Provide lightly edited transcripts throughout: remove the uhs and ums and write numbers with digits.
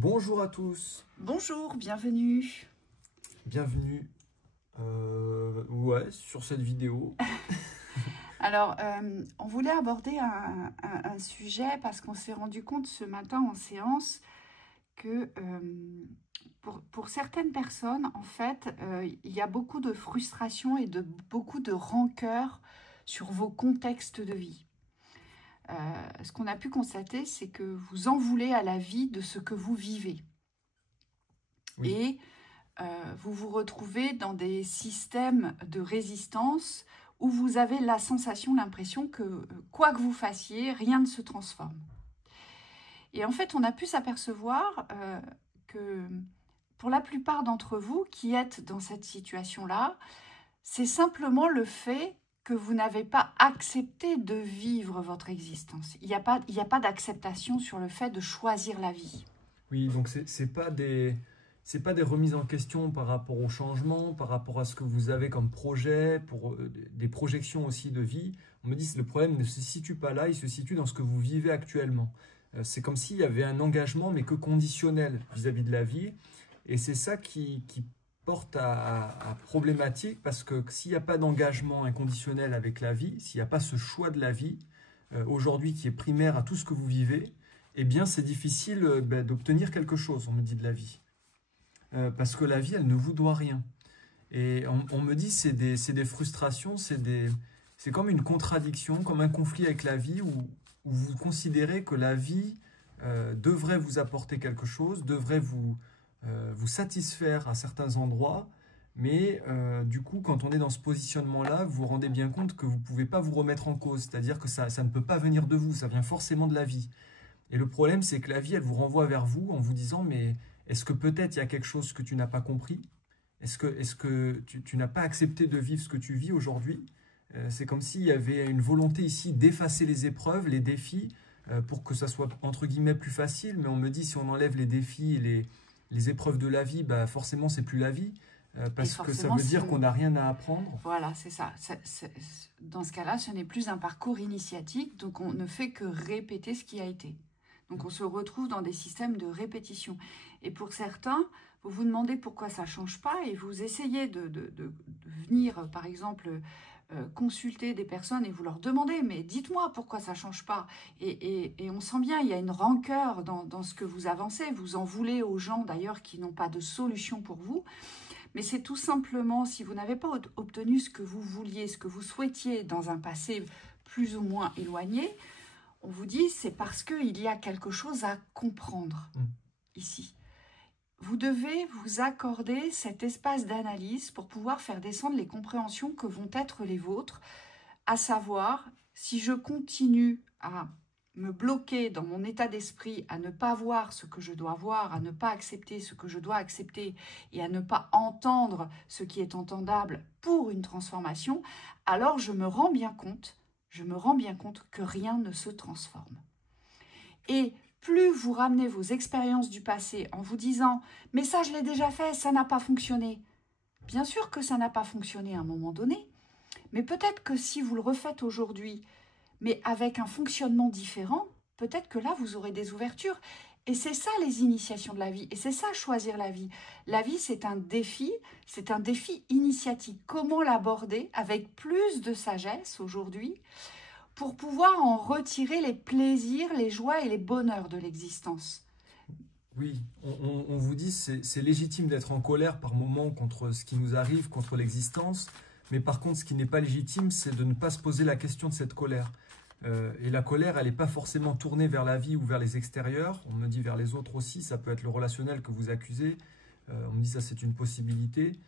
Bonjour à tous, Bonjour, bienvenue. bienvenue sur cette vidéo. Alors, on voulait aborder un sujet parce qu'on s'est rendu compte ce matin en séance que pour certaines personnes, en fait, il y a beaucoup de frustration et beaucoup de rancœur sur vos contextes de vie. Ce qu'on a pu constater, c'est que vous en voulez à la vie de ce que vous vivez. Oui. Et vous vous retrouvez dans des systèmes de résistance où vous avez la sensation, l'impression que quoi que vous fassiez, rien ne se transforme. Et en fait, on a pu s'apercevoir que pour la plupart d'entre vous qui êtes dans cette situation-là, c'est simplement le fait que vous n'avez pas accepté de vivre votre existence. Il n'y a pas d'acceptation sur le fait de choisir la vie. Oui, donc c'est pas des remises en question par rapport au changement, par rapport à ce que vous avez comme projet, pour des projections aussi de vie. On me dit que le problème ne se situe pas là, il se situe dans ce que vous vivez actuellement. C'est comme s'il y avait un engagement, mais que conditionnel vis-à-vis de la vie. Et c'est ça qui porte à problématique, parce que s'il n'y a pas d'engagement inconditionnel avec la vie, s'il n'y a pas ce choix de la vie, aujourd'hui qui est primaire à tout ce que vous vivez, eh bien c'est difficile d'obtenir quelque chose, on me dit, de la vie. Parce que la vie, elle ne vous doit rien. Et on me dit c'est des frustrations, c'est comme une contradiction, comme un conflit avec la vie où vous considérez que la vie devrait vous apporter quelque chose, devrait vous satisfaire à certains endroits, mais du coup, quand on est dans ce positionnement-là, vous vous rendez bien compte que vous ne pouvez pas vous remettre en cause, c'est-à-dire que ça ne peut pas venir de vous, ça vient forcément de la vie. Et le problème, c'est que la vie, elle vous renvoie vers vous en vous disant, mais est-ce que peut-être il y a quelque chose que tu n'as pas compris? Est-ce que tu n'as pas accepté de vivre ce que tu vis aujourd'hui? C'est comme s'il y avait une volonté ici d'effacer les épreuves, les défis, pour que ça soit entre guillemets plus facile. Mais on me dit, si on enlève les défis et les épreuves de la vie, bah forcément, c'est plus la vie. Parce que ça veut dire qu'on n'a rien à apprendre. Voilà, c'est ça. Dans ce cas-là, ce n'est plus un parcours initiatique, donc on ne fait que répéter ce qui a été. Donc on se retrouve dans des systèmes de répétition. Et pour certains, vous vous demandez pourquoi ça ne change pas et vous essayez de venir, par exemple, consulter des personnes et vous leur demandez, mais dites-moi pourquoi ça ne change pas. Et on sent bien, il y a une rancœur dans ce que vous avancez. Vous en voulez aux gens d'ailleurs qui n'ont pas de solution pour vous. Mais c'est tout simplement, si vous n'avez pas obtenu ce que vous vouliez, ce que vous souhaitiez dans un passé plus ou moins éloigné, on vous dit c'est parce qu'il y a quelque chose à comprendre ici. Vous devez vous accorder cet espace d'analyse pour pouvoir faire descendre les compréhensions que vont être les vôtres, à savoir, si je continue à me bloquer dans mon état d'esprit, à ne pas voir ce que je dois voir, à ne pas accepter ce que je dois accepter et à ne pas entendre ce qui est entendable pour une transformation, alors je me rends bien compte que rien ne se transforme. Et plus vous ramenez vos expériences du passé en vous disant « mais ça je l'ai déjà fait, ça n'a pas fonctionné ». Bien sûr que ça n'a pas fonctionné à un moment donné, mais peut-être que si vous le refaites aujourd'hui, mais avec un fonctionnement différent, peut-être que là vous aurez des ouvertures. Et c'est ça les initiations de la vie, et c'est ça choisir la vie. La vie c'est un défi initiatique. Comment l'aborder avec plus de sagesse aujourd'hui pour pouvoir en retirer les plaisirs, les joies et les bonheurs de l'existence. Oui, on vous dit c'est légitime d'être en colère par moments contre ce qui nous arrive, contre l'existence, mais par contre ce qui n'est pas légitime, c'est de ne pas se poser la question de cette colère. Et la colère, elle n'est pas forcément tournée vers la vie ou vers les extérieurs, on me dit vers les autres aussi, ça peut être le relationnel que vous accusez, on me dit ça c'est une possibilité.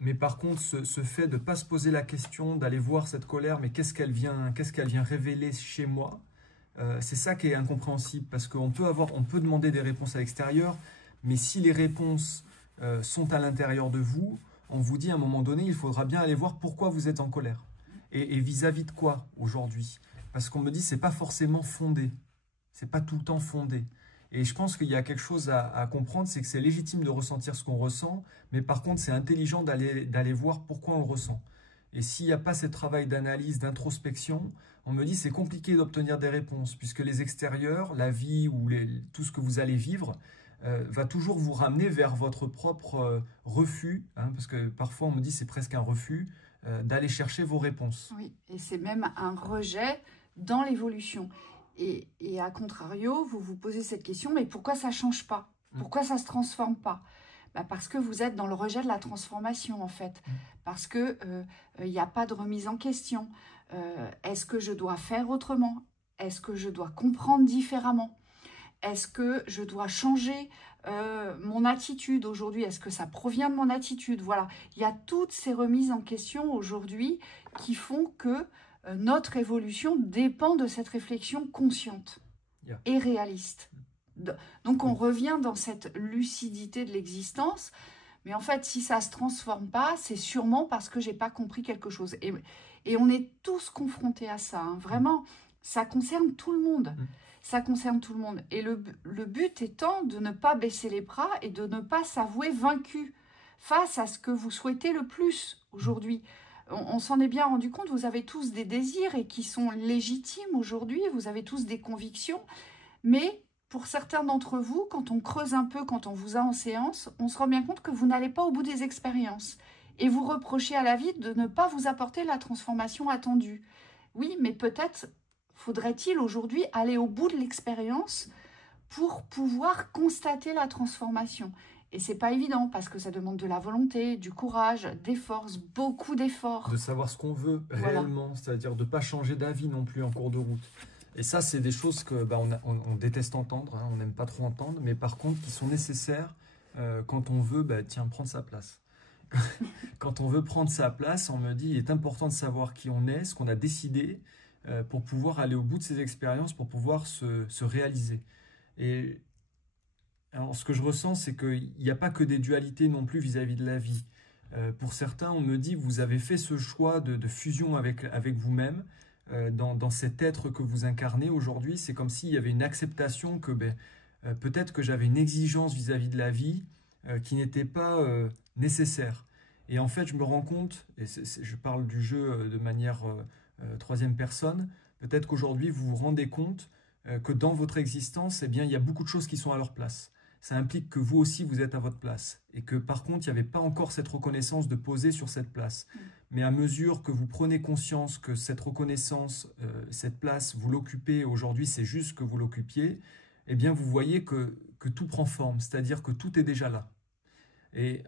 Mais par contre, ce fait de ne pas se poser la question, d'aller voir cette colère, mais qu'est-ce qu'elle vient révéler chez moi, c'est ça qui est incompréhensible, parce qu'on peut demander des réponses à l'extérieur, mais si les réponses sont à l'intérieur de vous, on vous dit à un moment donné, il faudra bien aller voir pourquoi vous êtes en colère. Et vis-à-vis de quoi aujourd'hui? Parce qu'on me dit, c'est pas forcément fondé, c'est pas tout le temps fondé. Et je pense qu'il y a quelque chose à comprendre, c'est que c'est légitime de ressentir ce qu'on ressent, mais par contre, c'est intelligent d'aller voir pourquoi on le ressent. Et s'il n'y a pas ce travail d'analyse, d'introspection, on me dit c'est compliqué d'obtenir des réponses, puisque les extérieurs, la vie ou tout ce que vous allez vivre, va toujours vous ramener vers votre propre refus, hein, parce que parfois on me dit c'est presque un refus, d'aller chercher vos réponses. Oui, et c'est même un rejet dans l'évolution. Et à contrario, vous vous posez cette question, mais pourquoi ça ne change pas? Pourquoi ça ne se transforme pas? Parce que vous êtes dans le rejet de la transformation, en fait. Parce qu'il n'y a pas de remise en question. Est-ce que je dois faire autrement? Est-ce que je dois comprendre différemment? Est-ce que je dois changer mon attitude aujourd'hui? Est-ce que ça provient de mon attitude? Voilà, il y a toutes ces remises en question aujourd'hui qui font que notre évolution dépend de cette réflexion consciente et réaliste. Donc on revient dans cette lucidité de l'existence, mais en fait si ça ne se transforme pas, c'est sûrement parce que je n'ai pas compris quelque chose. Et on est tous confrontés à ça, hein. Vraiment, ça concerne tout le monde. Ça concerne tout le monde. Et le but étant de ne pas baisser les bras et de ne pas s'avouer vaincu face à ce que vous souhaitez le plus aujourd'hui. On s'en est bien rendu compte, vous avez tous des désirs et qui sont légitimes aujourd'hui, vous avez tous des convictions, mais pour certains d'entre vous, quand on creuse un peu, quand on vous a en séance, on se rend bien compte que vous n'allez pas au bout des expériences. Et vous reprochez à la vie de ne pas vous apporter la transformation attendue. Oui, mais peut-être faudrait-il aujourd'hui aller au bout de l'expérience pour pouvoir constater la transformation. Et c'est pas évident parce que ça demande de la volonté, du courage, des forces, beaucoup d'efforts. De savoir ce qu'on veut réellement, c'est-à-dire de ne pas changer d'avis non plus en cours de route. Et ça, c'est des choses que on déteste entendre, hein, on n'aime pas trop entendre, mais par contre qui sont nécessaires quand on veut prendre sa place. Quand on veut prendre sa place, on me dit il est important de savoir qui on est, ce qu'on a décidé, pour pouvoir aller au bout de ces expériences, pour pouvoir se réaliser. Et alors, ce que je ressens, c'est qu'il n'y a pas que des dualités non plus vis-à-vis de la vie. Pour certains, on me dit vous avez fait ce choix de fusion avec vous-même, dans cet être que vous incarnez aujourd'hui. C'est comme s'il y avait une acceptation que peut-être que j'avais une exigence vis-à-vis de la vie qui n'était pas nécessaire. Et en fait, je me rends compte, et je parle du jeu de manière troisième personne, peut-être qu'aujourd'hui, vous vous rendez compte que dans votre existence, il y a beaucoup de choses qui sont à leur place. Ça implique que vous aussi, vous êtes à votre place. Et que par contre, il n'y avait pas encore cette reconnaissance de poser sur cette place. Mais à mesure que vous prenez conscience que cette reconnaissance, cette place, vous l'occupez aujourd'hui, c'est juste que vous l'occupiez, eh bien, vous voyez que tout prend forme, c'est-à-dire que tout est déjà là. Et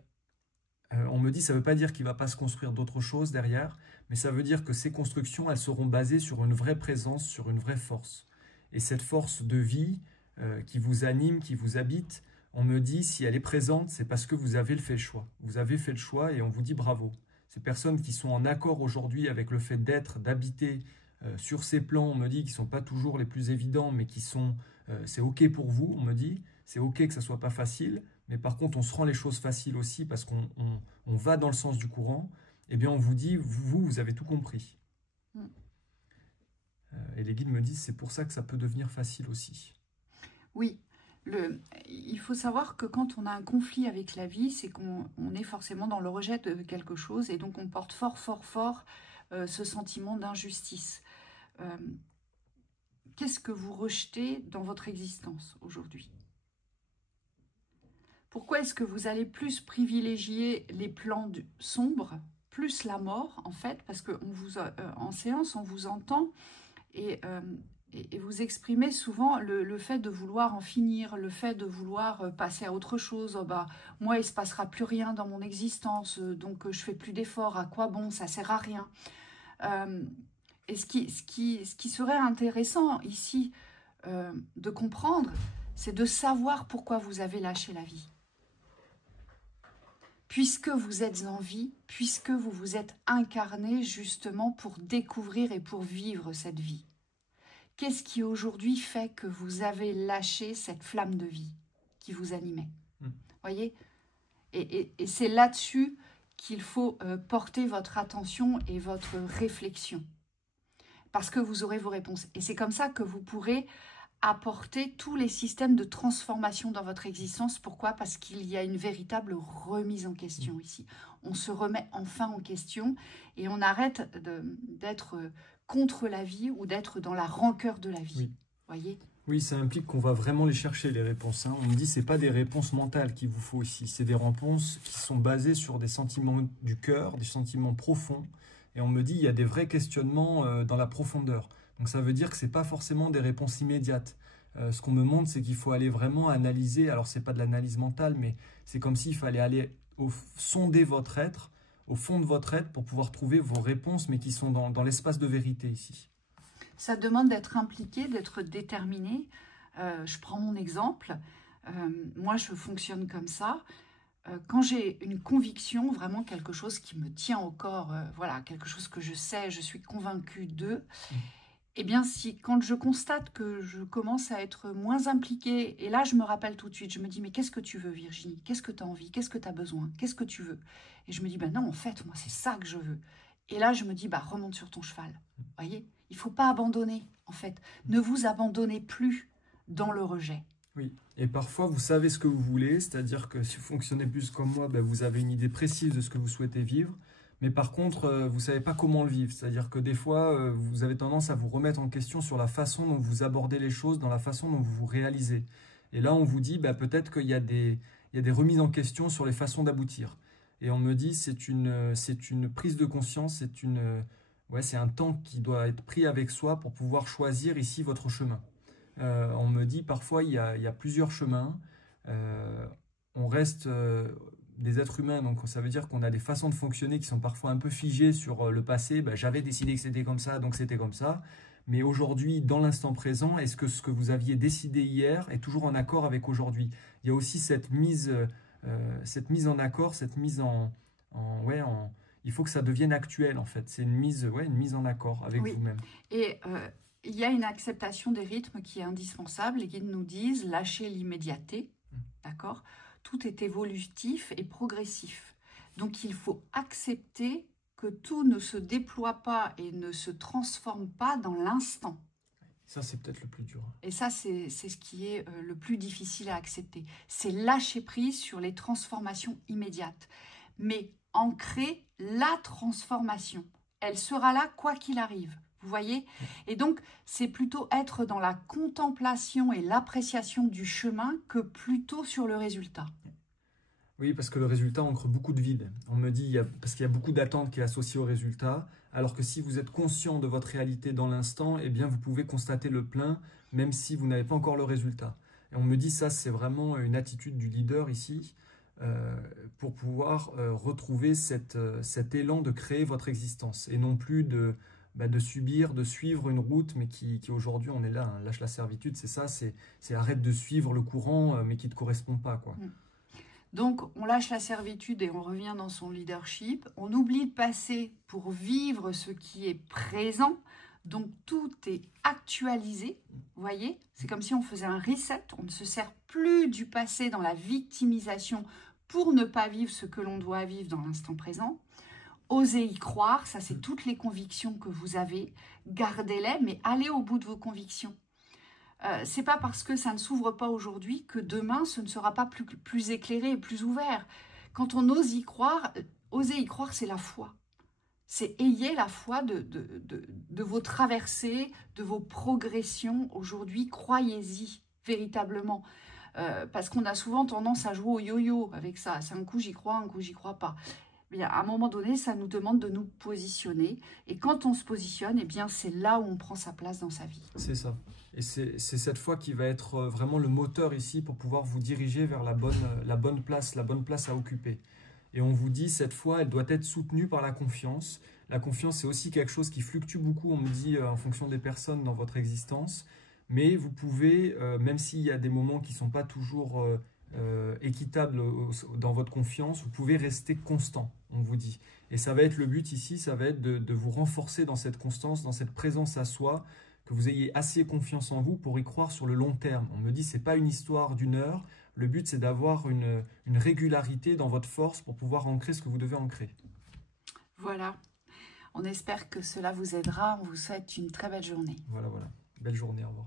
on me dit, ça ne veut pas dire qu'il ne va pas se construire d'autres choses derrière, mais ça veut dire que ces constructions, elles seront basées sur une vraie présence, sur une vraie force. Et cette force de vie qui vous anime, qui vous habite, on me dit, si elle est présente, c'est parce que vous avez fait le choix. Vous avez fait le choix et on vous dit bravo. Ces personnes qui sont en accord aujourd'hui avec le fait d'être, d'habiter sur ces plans, on me dit, qui ne sont pas toujours les plus évidents, mais qui sont, c'est OK pour vous, on me dit, c'est OK que ça ne soit pas facile, mais par contre, on se rend les choses faciles aussi parce qu'on va dans le sens du courant, eh bien, on vous dit, vous avez tout compris. Et les guides me disent, c'est pour ça que ça peut devenir facile aussi. Oui, il faut savoir que quand on a un conflit avec la vie, c'est qu'on est forcément dans le rejet de quelque chose et donc on porte fort ce sentiment d'injustice. Qu'est-ce que vous rejetez dans votre existence aujourd'hui? Pourquoi est-ce que vous allez plus privilégier les plans sombres, plus la mort en fait? Parce que en séance, on vous entend et vous exprimez souvent le fait de vouloir en finir, le fait de vouloir passer à autre chose. Oh moi, il ne se passera plus rien dans mon existence, donc je fais plus d'efforts. À quoi bon? Ça sert à rien. Et ce qui serait intéressant ici de comprendre, c'est de savoir pourquoi vous avez lâché la vie. Puisque vous êtes en vie, puisque vous vous êtes incarné justement pour découvrir et pour vivre cette vie. Qu'est-ce qui aujourd'hui fait que vous avez lâché cette flamme de vie qui vous animait? Voyez? Et c'est là-dessus qu'il faut porter votre attention et votre réflexion. Parce que vous aurez vos réponses. Et c'est comme ça que vous pourrez apporter tous les systèmes de transformation dans votre existence. Pourquoi? Parce qu'il y a une véritable remise en question ici. On se remet enfin en question et on arrête d'être contre la vie ou d'être dans la rancœur de la vie. Oui. Voyez? Oui, ça implique qu'on va vraiment les chercher, les réponses. Hein. On me dit que ce n'est pas des réponses mentales qu'il vous faut ici. C'est des réponses qui sont basées sur des sentiments du cœur, des sentiments profonds. Et on me dit qu'il y a des vrais questionnements dans la profondeur. Donc ça veut dire que ce n'est pas forcément des réponses immédiates. Ce qu'on me montre, c'est qu'il faut aller vraiment analyser. Alors, ce n'est pas de l'analyse mentale, mais c'est comme s'il fallait aller sonder votre être, au fond de votre être, pour pouvoir trouver vos réponses, mais qui sont dans l'espace de vérité ici. Ça demande d'être impliqué, d'être déterminé. Je prends mon exemple. Moi, je fonctionne comme ça. Quand j'ai une conviction, vraiment quelque chose qui me tient au corps, voilà, quelque chose que je sais, je suis convaincue d'eux, eh bien, quand je constate que je commence à être moins impliquée, et là, je me rappelle tout de suite, je me dis, mais qu'est-ce que tu veux, Virginie? Qu'est-ce que tu as envie? Qu'est-ce que tu as besoin? Qu'est-ce que tu veux? Et je me dis, ben non, en fait, moi, c'est ça que je veux. Et là, je me dis, bah, remonte sur ton cheval. Vous voyez? Il ne faut pas abandonner, en fait. Ne vous abandonnez plus dans le rejet. Oui, et parfois, vous savez ce que vous voulez, c'est-à-dire que si vous fonctionnez plus comme moi, ben, vous avez une idée précise de ce que vous souhaitez vivre. Mais par contre, vous ne savez pas comment le vivre. C'est-à-dire que des fois, vous avez tendance à vous remettre en question sur la façon dont vous abordez les choses, dans la façon dont vous vous réalisez. Et là, on vous dit, bah, peut-être qu'il y a des remises en question sur les façons d'aboutir. Et on me dit, c'est une prise de conscience, c'est un temps qui doit être pris avec soi pour pouvoir choisir ici votre chemin. On me dit, parfois, il y a plusieurs chemins. On reste... des êtres humains, donc ça veut dire qu'on a des façons de fonctionner qui sont parfois un peu figées sur le passé. Ben, j'avais décidé que c'était comme ça, donc c'était comme ça. Mais aujourd'hui, dans l'instant présent, est-ce que ce que vous aviez décidé hier est toujours en accord avec aujourd'hui? Il y a aussi cette mise en accord, cette mise il faut que ça devienne actuel en fait. C'est une mise en accord avec vous-même. Et il y a une acceptation des rythmes qui est indispensable. Les guides nous disent lâcher l'immédiateté, d'accord? Tout est évolutif et progressif. Donc, il faut accepter que tout ne se déploie pas et ne se transforme pas dans l'instant. Ça, c'est peut-être le plus dur. Et ça, c'est ce qui est le plus difficile à accepter. C'est lâcher prise sur les transformations immédiates. Mais ancrer la transformation. Elle sera là quoi qu'il arrive. Vous voyez? Et donc, c'est plutôt être dans la contemplation et l'appréciation du chemin que plutôt sur le résultat. Oui, parce que le résultat ancre beaucoup de vide. On me dit, parce qu'il y a beaucoup d'attentes qui est associée au résultat, alors que si vous êtes conscient de votre réalité dans l'instant, eh bien, vous pouvez constater le plein, même si vous n'avez pas encore le résultat. Et on me dit, ça, c'est vraiment une attitude du leader ici, pour pouvoir retrouver cet élan de créer votre existence, et non plus de subir, de suivre une route, mais qui aujourd'hui, on est là, hein, lâche la servitude, c'est ça, c'est arrête de suivre le courant, mais qui ne te correspond pas, quoi. Donc, on lâche la servitude et on revient dans son leadership. On oublie le passé pour vivre ce qui est présent. Donc, tout est actualisé. Vous voyez? C'est comme si on faisait un reset. On ne se sert plus du passé dans la victimisation pour ne pas vivre ce que l'on doit vivre dans l'instant présent. Osez y croire, ça c'est toutes les convictions que vous avez. Gardez-les, mais allez au bout de vos convictions. C'est pas parce que ça ne s'ouvre pas aujourd'hui que demain ce ne sera pas plus éclairé et plus ouvert. Quand on ose y croire, oser y croire, c'est la foi. C'est ayez la foi de vos traversées, de vos progressions aujourd'hui. Croyez-y véritablement. Parce qu'on a souvent tendance à jouer au yo-yo avec ça. C'est un coup j'y crois, un coup j'y crois pas. Bien, à un moment donné, ça nous demande de nous positionner. Et quand on se positionne, eh bien, c'est là où on prend sa place dans sa vie. C'est ça. Et c'est cette foi qui va être vraiment le moteur ici pour pouvoir vous diriger vers la bonne place à occuper. Et on vous dit, cette foi, elle doit être soutenue par la confiance. La confiance, c'est aussi quelque chose qui fluctue beaucoup, on me dit, en fonction des personnes dans votre existence. Mais vous pouvez, même s'il y a des moments qui ne sont pas toujours équitables dans votre confiance, vous pouvez rester constant, on vous dit. Et ça va être le but ici, ça va être de vous renforcer dans cette constance, dans cette présence à soi, que vous ayez assez confiance en vous pour y croire sur le long terme. On me dit, ce n'est pas une histoire d'une heure. Le but, c'est d'avoir une régularité dans votre force pour pouvoir ancrer ce que vous devez ancrer. Voilà. On espère que cela vous aidera. On vous souhaite une très belle journée. Voilà. Belle journée, au revoir.